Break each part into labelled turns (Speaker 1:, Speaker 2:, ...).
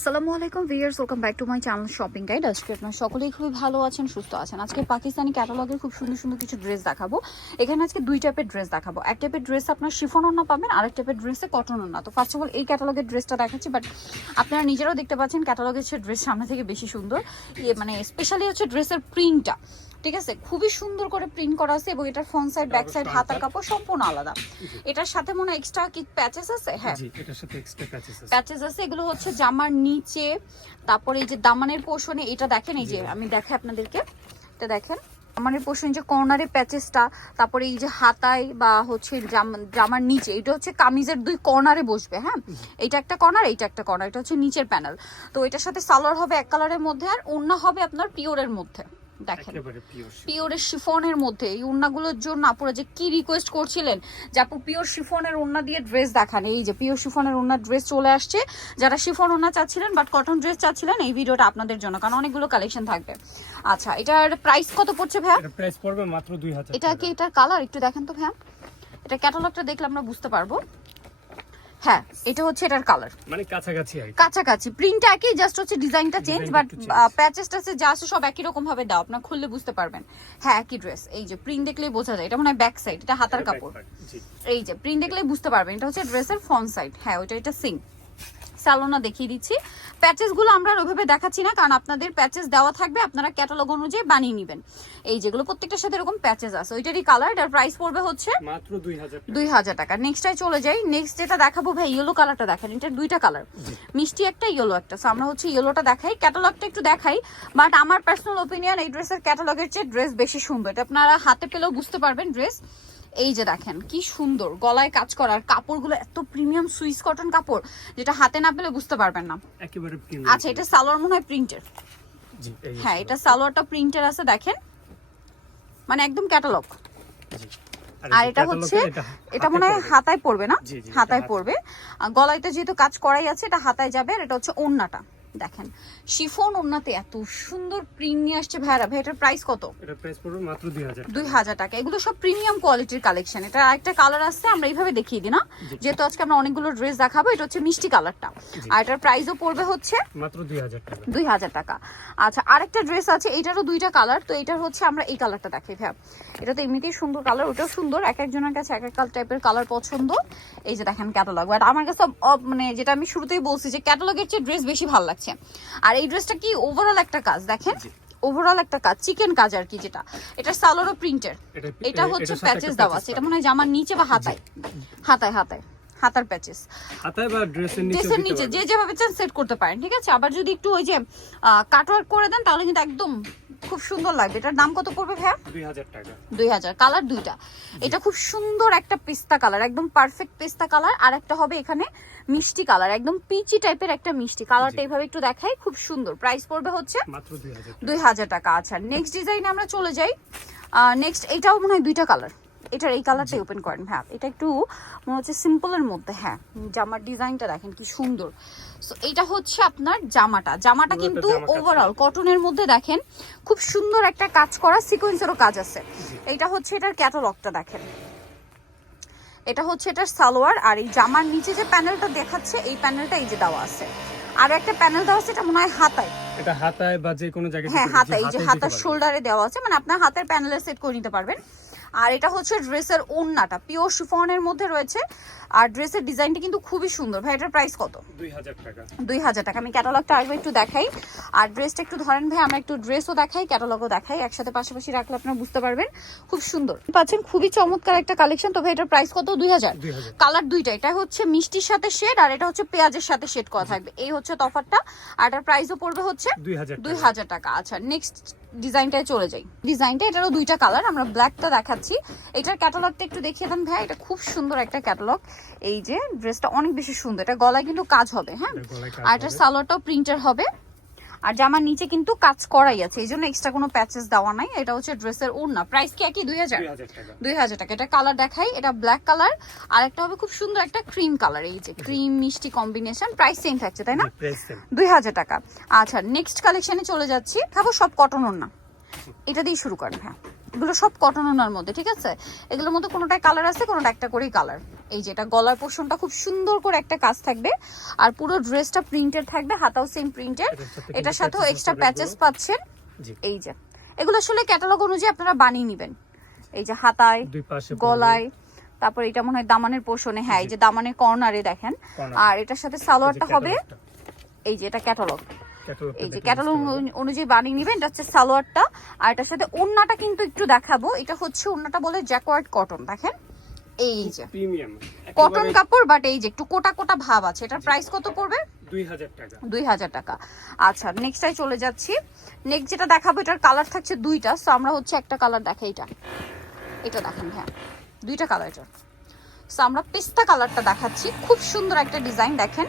Speaker 1: আসসালামু আলাইকুম viewers welcome back to my channel shopping guide. আজকে আপনার সকলেই খুবই ভালো আছেন, সুস্থ আছেন। আজকে পাকিস্তানি ক্যাটালগের খুব সুন্দর সুন্দর কিছু ড্রেস দেখাবো। এখানে আজকে দুই টাইপের ড্রেস দেখাবো। এক টাইপের ড্রেস আপনার শিফন ওনা পাবেন আর এক টাইপের ড্রেসে কটন ওনা তো ফার্স্ট অফ অল এই ক্যাটালগের ড্রেসটা দেখাচ্ছি বাট আপনারা নিজেরাও দেখতে পাচ্ছেন ক্যাটালগের হচ্ছে ড্রেস সামনে থেকে বেশি সুন্দর। ইয়ে মানে স্পেশালি হচ্ছে ড্রেসের প্রিন্টটা ঠিক আছে? খুবই সুন্দর করে প্রিন্ট করা আছে এবং এটার ফ্রন্ট সাইড ব্যাক সাইড হাতার কাপড় সম্পূর্ণ আলাদা। এটার সাথে মনে এক্সট্রা কি প্যাচেস আছে? হ্যাঁ।
Speaker 2: জি এটার সাথে এক্সট্রা প্যাচেস আছে।
Speaker 1: প্যাচেস আছে এগুলো হচ্ছে জামার নিচে তারপরে এই যে দামানের পোর্শনে এটা দেখেন এই যে আমি দেখাই আপনাদেরকে। এটা দেখেন দামানের পোর্শনে যে কর্নারে প্যাচেসটা তারপরে এই যে হাতায় বা হচ্ছে জাম- জামার নিচে এটা হচ্ছে কামিজের দুই কর্নারে বসবে হ্যাঁ? এইটা একটা কর্নার এইটা একটা কর্নার এটা হচ্ছে নিচের প্যানেল তো এটার সাথে সালোয়ার হবে এক কালারের মধ্যে আর ওড়না হবে আপনার পিওরের মধ্যে। দেখেন। পিওরের শিফনের মধ্যে এই ওড়নাগুলোর জন্য আপুরা যে কি রিকোয়েস্ট করছিলেন যে আপু পিওর শিফনের ওড়না দিয়ে ড্রেস দেখান। এই যে পিওর শিফনের ওড়না ড্রেস চলে আসছে। যারা শিফন ওড়না চাচ্ছিলেন বাট কটন ড্রেস চাচ্ছিলেন এই ভিডিওটা আপনাদের জন্য কারণ অনেকগুলো কালেকশন থাকবে। আচ্ছা এটার প্রাইস কত পড়ছে ভাইয়া?
Speaker 2: এটা প্রাইস পড়বে মাত্র 2000
Speaker 1: এটা কি এটার কালার একটু দেখেন তো ভাইয়া। এটা ক্যাটালগটা দেখলে আমরা বুঝতে পারব। হ্যাঁ এটা হচ্ছে এটার কালার
Speaker 2: মানে কাছাকাছি
Speaker 1: কাছাকাছি। প্রিন্টটা একই জাস্ট হচ্ছে ডিজাইনটা চেঞ্জ বাট প্যাচেস টাচে যা আছে সব একই রকম ভাবে দাও। আপনার খুললে বুঝতে পারবেন। হ্যাঁ একই ড্রেস এই যে প্রিন্ট দেখলেই বোঝা যায়। এটা মনে হয় ব্যাক সাইড এটা হাতার কাপড়। এই যে প্রিন্ট দেখলেই বুঝতে পারবেন। এটা হচ্ছে ড্রেসের ফ্রন্ট সাইড হ্যাঁ ওইটা এটা সিং স্যালোনা দেখিয়ে দিচ্ছি। প্যাচেসগুলো আমরা ওইভাবে দেখাচ্ছি না কারণ আপনাদের প্যাচেস দেওয়া থাকবে আপনারা ক্যাটালগ অনুযায়ী বানিয়ে নেবেন। এই যেগুলো প্রত্যেকটার সাথে এরকম প্যাচেস আছে ওইটারই কালার এটার প্রাইস পড়বে হচ্ছে
Speaker 2: মাত্র 2000
Speaker 1: দুই হাজার টাকা। নেক্সটাই চলে যাই নেক্সট যেটা দেখাবো ভাই ইয়েলো কালারটা দেখেন এটা দুইটা কালার মিষ্টি একটা ইয়েলো একটা। সো আমরা হচ্ছে ইয়েলোটা দেখাই ক্যাটালগটা একটু দেখাই বাট আমার পার্সোনাল ওপিনিয়ন এই ড্রেসের ক্যাটালগের চেয়ে ড্রেস বেশি সুন্দর। এটা আপনারা হাতে পেলেও বুঝতে পারবেন ড্রেস এই যে দেখেন কি সুন্দর গলায় কাজ করার কাপড়গুলো এত প্রিমিয়াম সুইস কটন কাপড় যেটা হাতে না পেলে বুঝতে পারবেন না। আচ্ছা এটা সালোয়ার মনে হয় প্রিন্টের হ্যাঁ এটা সালোয়ারটা প্রিন্টের আছে দেখেন। মানে একদম ক্যাটালগ আর এটা হচ্ছে
Speaker 2: এটা
Speaker 1: মনে হয় হাতায় পড়বে না? হাতায়
Speaker 2: হাতে।
Speaker 1: পড়বে। আর গলাইতে যেহেতু কাজ করাই আছে এটা হাতায় যাবে আর এটা হচ্ছে ওড়নাটা। দেখেন শিফন ওড়নাতে এত সুন্দর প্রিন্ট নিয়ে আসছে ভাইরা। ভাই এটার প্রাইস কত?
Speaker 2: এটা প্রাইস পড়বে মাত্র 2000
Speaker 1: দুই হাজার টাকা। এগুলো সব প্রিমিয়াম কোয়ালিটির কালেকশন এটা আরেকটা কালার আসছে আমরা এইভাবে দেখিয়ে দিই না? যেহেতু আজকে আমরা অনেকগুলো ড্রেস দেখাবো এটা হচ্ছে মিষ্টি কালারটা আর এটার প্রাইসও পড়বে হচ্ছে
Speaker 2: মাত্র 2000 টাকা।
Speaker 1: দুই হাজার টাকা। আচ্ছা আরেকটা ড্রেস আছে এটারও দুইটা কালার তো এটার হচ্ছে আমরা এই কালারটা দেখাই ভাই এটা তো এমনিতেই সুন্দর কালার ওটাও সুন্দর। এক একজনের কাছে এক এক টাইপের কালার পছন্দ। এই যে দেখেন ক্যাটালগ বাট আমার কাছে মানে যেটা আমি শুরুতেই বলছি যে ক্যাটালগের চেয়ে ড্রেস বেশি ভালো লাগছে। আর এই ড্রেসটা কি ওভারঅল একটা কাজ? দেখেন ওভারঅল একটা কাজ চিকেন কাজ আর কি যেটা। এটা সালোরো প্রিন্টের
Speaker 2: এটা
Speaker 1: হচ্ছে প্যাচেস দেওয়া আছে। এটা মনে হয় জামার নিচে বা হাতায়। হাতায় হাতায়। হাতার প্যাচেস
Speaker 2: হাতায় বা ড্রেসের নিচে
Speaker 1: ড্রেসের নিচে যে যেভাবে চান সেট করতে পারেন ঠিক আছে? আবার যদি একটু ওই যে কাটওয়ার্ক করে দেন তাহলে কিন্তু একদম খুব সুন্দর লাগবে। এটার দাম কত পড়বে ভাইয়া?
Speaker 2: 2000 টাকা।
Speaker 1: দুই হাজার। কালার দুইটা। এটা খুব সুন্দর একটা পেস্তা কালার একদম পারফেক্ট পেস্তা কালার। আর একটা হবে এখানে মিষ্টি কালার একদম পিচি টাইপের একটা মিষ্টি। কালারটা। এইভাবে একটু দেখাই খুব সুন্দর। প্রাইস পড়বে হচ্ছে
Speaker 2: মাত্র 2000
Speaker 1: দুই হাজার টাকা। আচ্ছা নেক্সট ডিজাইনে আমরা চলে যাই। নেক্সট এটাও মনে হয় দুইটা কালার। এটার এই কালারটাই ওপেন করেন হ্যাঁ। এটা একটু মনে হচ্ছে সিম্পলের মধ্যে হ্যাঁ। জামার ডিজাইনটা দেখেন কি সুন্দর। সো এটা হচ্ছে আপনার জামাটা। জামাটা কিন্তু ওভারঅল কটনের মধ্যে দেখেন খুব সুন্দর একটা কাজ করা সিকোয়েন্সেরও কাজ আছে। এটা হচ্ছে এটার ক্যাটালগটা দেখেন। এটা হচ্ছে এটার সালোয়ার আর এই জামার নিচে যে প্যানেলটা দেখাচ্ছে এই প্যানেলটা এই যে দেওয়া আছে। আর একটা প্যানেল দেওয়া আছে এটা মনে হয় হাতায়।
Speaker 2: এটা হাতায় বা যে কোনো জায়গায়
Speaker 1: হ্যাঁ
Speaker 2: দিতে-
Speaker 1: হাতা এই যে হাতার শোল্ডারে দেওয়া আছে মানে আপনার হাতের প্যানেলে সেট করে নিতে পারবেন। আর এটা হচ্ছে ড্রেসের ওড়নাটা পিওর শিফনের মধ্যে রয়েছে। আর ড্রেসের ডিজাইনটা কিন্তু খুবই সুন্দর। ভাই এটার প্রাইস কত?
Speaker 2: 2000 টাকা।
Speaker 1: দুই হাজার টাকা। আমি ক্যাটালগটা আরেকবার একটু দেখাই। আর ড্রেসটা একটু ধরেন ভাই আমরা একটু ড্রেসও দেখাই ক্যাটালগও দেখাই। একসাথে পাশাপাশি রাখলে আপনারা বুঝতে পারবেন। খুব সুন্দর। পাচ্ছেন খুবই চমৎকার একটা কালেকশন তো ভাই এটার প্রাইস কত? দুই হাজার।
Speaker 2: 2000
Speaker 1: কালার দুইটা। এটা হচ্ছে মিষ্টির সাথে শেড আর এটা হচ্ছে পেঁয়াজের সাথে শেড করা থাকবে। এই হচ্ছে তফাতটা আর এটার প্রাইসও পড়বে হচ্ছে
Speaker 2: 2000
Speaker 1: দুই হাজার টাকা। আচ্ছা নেক্সট ডিজাইনটায় চলে যাই। ডিজাইনটা এটারও দুইটা কালার আমরা ব্ল্যাকটা দেখাচ্ছি। এটার ক্যাটালগটা একটু দেখিয়ে দেন ভাই এটা খুব সুন্দর একটা ক্যাটালগ এই যে ড্রেসটা অনেক বেশি সুন্দর এটা গলায় কিন্তু কাজ হবে হ্যাঁ? আর এটার। সালোয়ারটাও প্রিন্টার হবে। আর জামার নিচে কিন্তু কাজ করাই আছে এই জন্য এক্সট্রা কোনো প্যাচেস দেওয়া নাই এটা হচ্ছে ড্রেসের ওড়না। প্রাইস কি একই? দুই হাজার। দুই হাজার টাকা। এটা কালার দেখাই এটা ব্ল্যাক কালার আর একটা হবে খুব সুন্দর একটা ক্রিম কালার এই যে ক্রিম মিষ্টি কম্বিনেশন প্রাইস সেম থাকছে তাই না? দুই হাজার টাকা। আচ্ছা নেক্সট কালেকশনে চলে যাচ্ছি। খাব সব কটন ওর না এটা দিয়ে শুরু করেন হ্যাঁ। এগুলো সব কটন ওনার মধ্যে ঠিক আছে? এগুলোর মধ্যে কোনোটায় কালার আছে কোনোটা একটা করেই কালার এই যে এটা গলার পোর্শনটা খুব সুন্দর করে একটা কাজ থাকবে আর পুরো ড্রেসটা প্রিন্টেড থাকবে হাতাও সেম প্রিন্টেড এটার সাথেও এক্সট্রা প্যাচেস পাচ্ছেন। এই যে এগুলো আসলে ক্যাটালগ অনুযায়ী আপনারা বানিয়ে নেবেন। এই যে হাতায়
Speaker 2: দুই পাশে
Speaker 1: গলায় তারপর এটা মনে হয় দামানের পোর্শনে হ্যাঁ এই যে দামানের কর্নারে দেখেন। আর এটার সাথে সালোয়ারটা হবে এই যে এটা ক্যাটালগ এই যে
Speaker 2: দেখে
Speaker 1: ক্যাটালগ অনুযায়ী বানিয়ে নিবেন এটা হচ্ছে সালোয়ারটা। আর এটার সাথে ওন্নাটা কিন্তু একটু দেখাবো। এটা হচ্ছে ওন্নাটা বলে জ্যাকওয়ার্ড কটন দেখেন? এই যে।
Speaker 2: প্রিমিয়াম
Speaker 1: কটন কাপড় বাট এই যে একটু কোটা কোটা ভাব আছে। এটার প্রাইস কত পড়বে?
Speaker 2: দুই হাজার টাকা।
Speaker 1: আচ্ছা চলে যাচ্ছি। নেক্সট যেটা দেখাবো এটার কালার থাকছে দুইটা। সো আমরা হচ্ছে একটা কালার দেখাই এটা। এটা দেখেন হ্যাঁ। দুইটা কালার সো আমরা পেস্তা কালারটা দেখাচ্ছি। খুব সুন্দর একটা ডিজাইন দেখেন।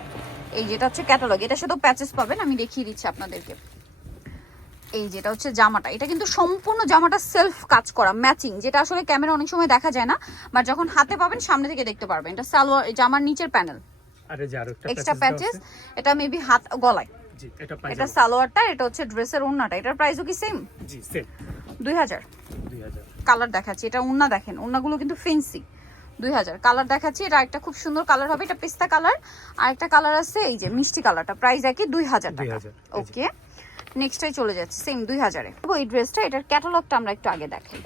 Speaker 1: এই যেটা হচ্ছে ক্যাটালগ এটা শুধু প্যাচেস পাবেন আমি দেখিয়ে দিচ্ছি আপনাদেরকে। এই যেটা হচ্ছে জামাটা এটা কিন্তু সম্পূর্ণ জামাটা সেলফ কাজ করা ম্যাচিং যেটা আসলে ক্যামেরা অনেক সময় দেখা যায় না বাট যখন হাতে পাবেন সামনে থেকে দেখতে পারবেন। এটা সালোয়ার জামার নিচের প্যানেল এক্সট্রা প্যাচেস। এটা মেবি হাত গলায়।
Speaker 2: জি এটা
Speaker 1: এটা সালোয়ারটা এটা হচ্ছে ড্রেসের ওড়নাটা। এটার প্রাইসও কি সেম
Speaker 2: জি সেম
Speaker 1: দুই হাজার।
Speaker 2: দুই হাজার।
Speaker 1: কালার দেখাচ্ছি এটা ওড়না দেখেন ওড়নাগুলো কিন্তু ফেন্সি দুই হাজার। কালার দেখাচ্ছি এটা একটা খুব সুন্দর কালার হবে এটা পেস্তা কালার আর একটা কালার আছে এই যে মিষ্টি কালারটা প্রাইস একই দুই হাজার টাকা।
Speaker 2: 2000, এই যে।
Speaker 1: ওকে নেক্সটাই চলে যাচ্ছে সেম দুই হাজারে। এই ড্রেসটা এটার ক্যাটালগটা আমরা একটু আগে দেখাই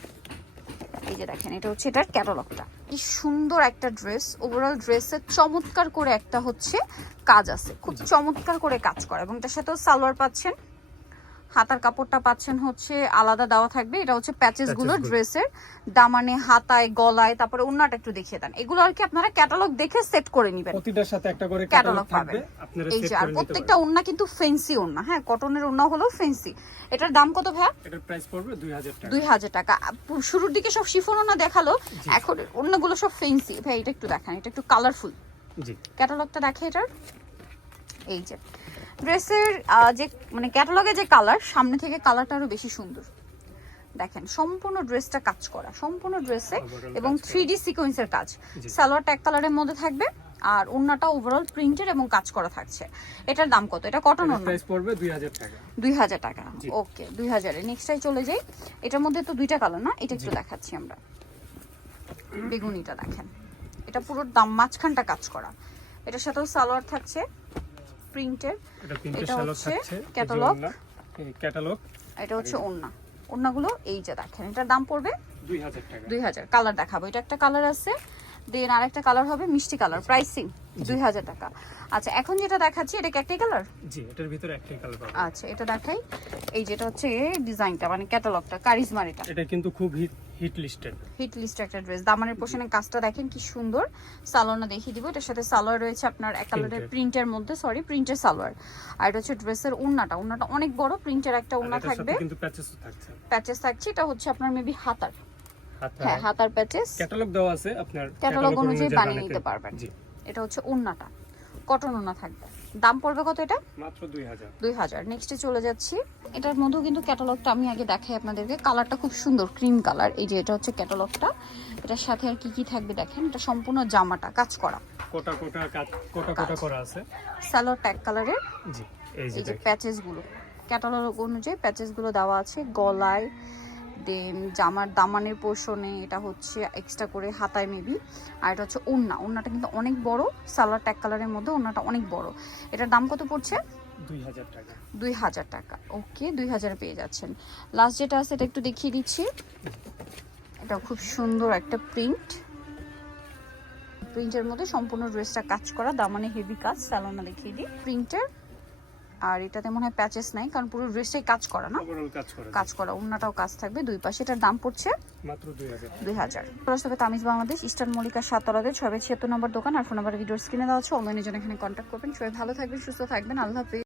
Speaker 1: এই যে দেখেন এটা হচ্ছে এটার ক্যাটালগটা কি সুন্দর একটা ড্রেস ওভারঅল ড্রেসের চমৎকার করে একটা হচ্ছে কাজ আছে খুব চমৎকার করে কাজ করা এবং এটার সাথেও সালোয়ার পাচ্ছেন। হাতার কাপড়টা পাচ্ছেন হচ্ছে আলাদা দেওয়া থাকবে। এটা হচ্ছে
Speaker 2: প্যাচেসগুলো
Speaker 1: ড্রেসের। দামানে হাতায় গলায় তারপরে ওন্নাটা একটু দেখিয়ে দেন। এগুলো আর কি আপনারা ক্যাটালগ দেখে সেট করে নেবেন।
Speaker 2: প্রতিটার সাথে একটা করে ক্যাটালগ
Speaker 1: পাবেন। এই যে আর প্রত্যেকটা ওন্না কিন্তু ফেন্সি ওন্না হ্যাঁ কটনের ওন্না হলো ফেন্সি এটার দাম কত ভাইয়া?
Speaker 2: এটার প্রাইস পড়বে দুই হাজার টাকা।
Speaker 1: দুই হাজার টাকা। শুরুর দিকে সব শিফন ওনা দেখাল এখন অন্যগুলো সব ফেন্সি ভাই এটা একটু দেখান এটা একটু কালারফুল
Speaker 2: জি।
Speaker 1: ক্যাটালগটা দেখে এটার। এই যে ড্রেসের যে মানে ক্যাটালগে যে কালার সামনে থেকে কালারটা আরও বেশি সুন্দর। দেখেন সম্পূর্ণ ড্রেসটা কাজ করা সম্পূর্ণ ড্রেসে এবং থ্রি ডি সিকোয়েন্সের কাজ।
Speaker 2: জি।
Speaker 1: সালোয়ারটা এক কালারের মধ্যে থাকবে আর ওন্নাটা ওভারঅল প্রিন্টেড এবং কাজ করা থাকছে। এটার দাম কত? এটা কটন ওন্না
Speaker 2: প্রাইস পড়বে দুই হাজার টাকা।
Speaker 1: দুই হাজার টাকা।
Speaker 2: জি।
Speaker 1: ওকে দুই হাজারে। নেক্সটাই চলে যাই। এটার মধ্যে তো দুইটা কালার না? এটা একটু দেখাচ্ছি আমরা। বেগুনিটা দেখেন। এটা পুরো দাম মাঝখানটা কাজ করা। এটার সাথেও সালোয়ার থাকছে। প্রিন্টের
Speaker 2: এটা
Speaker 1: হচ্ছে ক্যাটালগ
Speaker 2: ক্যাটালগ
Speaker 1: এটা হচ্ছে ওন্না ওন্নাগুলো এই যে দেখেন এটার দাম পড়বে
Speaker 2: দুই হাজার
Speaker 1: দুই হাজার। কালার দেখাবো। এটা একটা কালার আছে দেন আরেকটা কালার হবে মিষ্টি কালার প্রাইসিং দুই হাজার টাকা। আচ্ছা এখন যেটা দেখাচ্ছি এটা কি একটাই কালার
Speaker 2: জি এটার ভিতরে একটাই কালার পাবেন
Speaker 1: আচ্ছা এটা দেখাই। এই যেটা হচ্ছে ডিজাইনটা মানে ক্যাটালগটা কারিজমার এটা।
Speaker 2: এটা কিন্তু খুব hit hit listed
Speaker 1: hit list একটা ড্রেস দামানের পোর্শনের কাজটা দেখেন কি সুন্দর। সালোয়ারটা দেখিয়ে দিব এটার সাথে সালোয়ার রয়েছে আপনার এক কালারের প্রিন্টের মধ্যে সরি প্রিন্টের সালোয়ার। আর এটা হচ্ছে ড্রেসের উন্নাটা উন্নাটা অনেক বড় প্রিন্টের একটা উন্না থাকবে।
Speaker 2: কিন্তু প্যাচেসও থাকছে।
Speaker 1: প্যাচেস থাকছে এটা হচ্ছে আপনার মেবি হাতার।
Speaker 2: হাতা
Speaker 1: হ্যাঁ হাতার প্যাচেস
Speaker 2: ক্যাটালগ দেওয়া আছে আপনার
Speaker 1: ক্যাটালগ অনুযায়ী বানিয়ে নিতে পারবেন। এটা হচ্ছে উন্নাটা কটন উন্না থাকবে। দাম পড়বে কত এটা?
Speaker 2: মাত্র দুই হাজার।
Speaker 1: দুই হাজার। নেক্সটে চলে যাচ্ছি। এটার মধ্যেও কিন্তু ক্যাটালগটা আমি আগে দেখাই আপনাদেরকে। কালারটা খুব সুন্দর ক্রিম কালার এই যে এটা হচ্ছে ক্যাটালগটা এটার সাথে আর কি কি থাকবে দেখেন? এটা সম্পূর্ণ জামাটা কাজ করা।
Speaker 2: কোটা কোটা কাট কোটা কোটা করা আছে।
Speaker 1: স্যালোর ট্যাগ কালারের
Speaker 2: জি এই যে
Speaker 1: প্যাচেসগুলো। ক্যাটালগ অনুযায়ী প্যাচেসগুলো দেওয়া আছে। গলায় দেন জামার দামানের পোর্শনে এটা হচ্ছে এক্সট্রা করে হাতায় মেবি আর এটা হচ্ছে ওন্না ওন্নাটা কিন্তু অনেক বড় সালোয়ার ট্যাগ কালারের মধ্যে ওন্নাটা অনেক বড়। এটার দাম কত পড়ছে?
Speaker 2: দুই হাজার টাকা।
Speaker 1: দুই হাজার টাকা। ওকে দুই হাজার পেয়ে যাচ্ছেন। লাস্ট যেটা আছে এটা একটু দেখিয়ে দিচ্ছি। এটা খুব সুন্দর একটা প্রিন্ট প্রিন্টের মধ্যে সম্পূর্ণ ড্রেসটা কাজ করা দামানে হেভি কাজ স্যালোনা দেখিয়ে দিই। প্রিন্টের আর এটাতে মনে হয় প্যাচেস নাই কারণ পুরো ড্রেসটাই কাজ করা না।
Speaker 2: কাজ করা
Speaker 1: অন্যটাও কাজ থাকবে দুই পাশে। এটার দাম পড়ছে
Speaker 2: মাত্র দুই হাজার।
Speaker 1: হাজার। তবে তামিজ বাংলাদেশ ইস্টার্ন মল্লিকা সাততলাতে ছয় ছিয়াত্তর নম্বর দোকান। আর ফোন নাম্বার ভিডিওর স্ক্রিনে দেওয়া আছে অনলাইনের জন্য এখানে কন্ট্যাক্ট করবেন। সবাই ভালো থাকবেন সুস্থ থাকবেন। আল্লাহ হাফিজ।